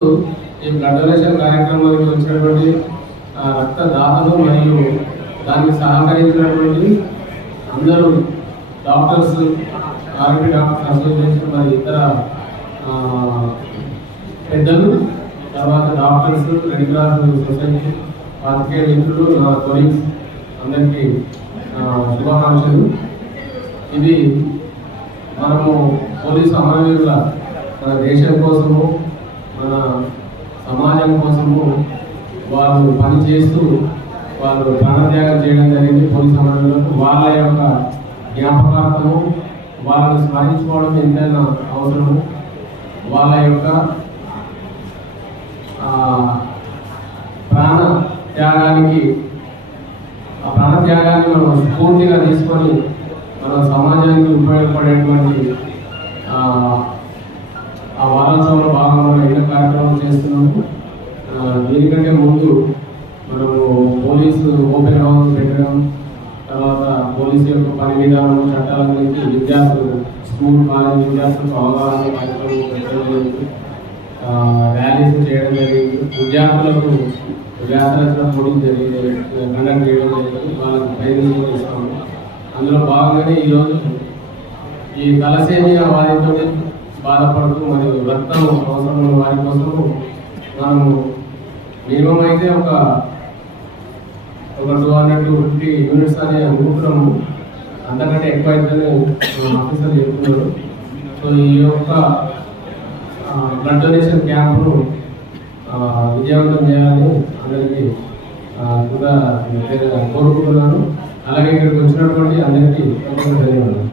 ఈ blood donation కార్యక్రమానికి వచ్చినటువంటి రక్తదాతలు మరియు దానికి సహకరించినటువంటి అందరూ డాక్టర్స్, ఆర్ఎంపీ డాక్టర్స్ అసోసియేషన్ మరియు ఇతర పెద్దలు, తర్వాత డాక్టర్స్, రెడ్ క్రాస్ సొసైటీ, పాత్రికేయ మిత్రులు, నా కొలీగ్స్ అందరికీ శుభాకాంక్షలు. ఇది మనము పోలీసు అమరవీరుల మన దేశం కోసము, మన సమాజం కోసము వాళ్ళు పనిచేస్తూ వాళ్ళు ప్రాణత్యాగం చేయడం జరిగింది. పోలీసు అమరవీరులకు వాళ్ళ యొక్క జ్ఞాపకార్థము వాళ్ళని స్మరించుకోవడం ఎంతైనా అవసరము. వాళ్ళ యొక్క ప్రాణ త్యాగాన్ని మనం స్ఫూర్తిగా తీసుకొని మన సమాజానికి ఉపయోగపడేటువంటి ఆ వారోత్సవంలో భాగంగా ఎన్నో కార్యక్రమాలు చేస్తున్నాము. దీనికంటే ముందు మనము పోలీసు ఓపెన్ హౌస్ పెట్టడం, తర్వాత పోలీసు యొక్క పని విధానం, చట్టాల గురించి విద్యార్థులు, స్కూల్ కాలేజ్ విద్యార్థులకు అవగాహన కార్యక్రమం పెట్టడం జరిగింది. ర్యాలీస్ చేయడం జరిగింది. విద్యార్థులకు వ్యాసరచన పోటీలు కండక్ట్ చేయడం జరిగింది. వాళ్ళకి ట్రైనింగ్ చేస్తాము. అందులో భాగంగానే ఈరోజు ఈ తలసేమియా వారితో బాధపడుతూ మరియు రక్తం అవసరం వారి కోసం మనము మినిమం అయితే ఒక 250 యూనిట్స్ అని అనుకుంటున్నాము. అంతకంటే ఎక్కువ అయితే ఆఫీసర్లు చెప్తున్నారు. సో ఈ యొక్క బ్లడ్ డొనేషన్ క్యాంపును విజయవంతం చేయాలని అందరికీ కూడా కోరుకుంటున్నాను. అలాగే ఇక్కడికి వచ్చినటువంటి అందరికీ ధన్యవాదాలు.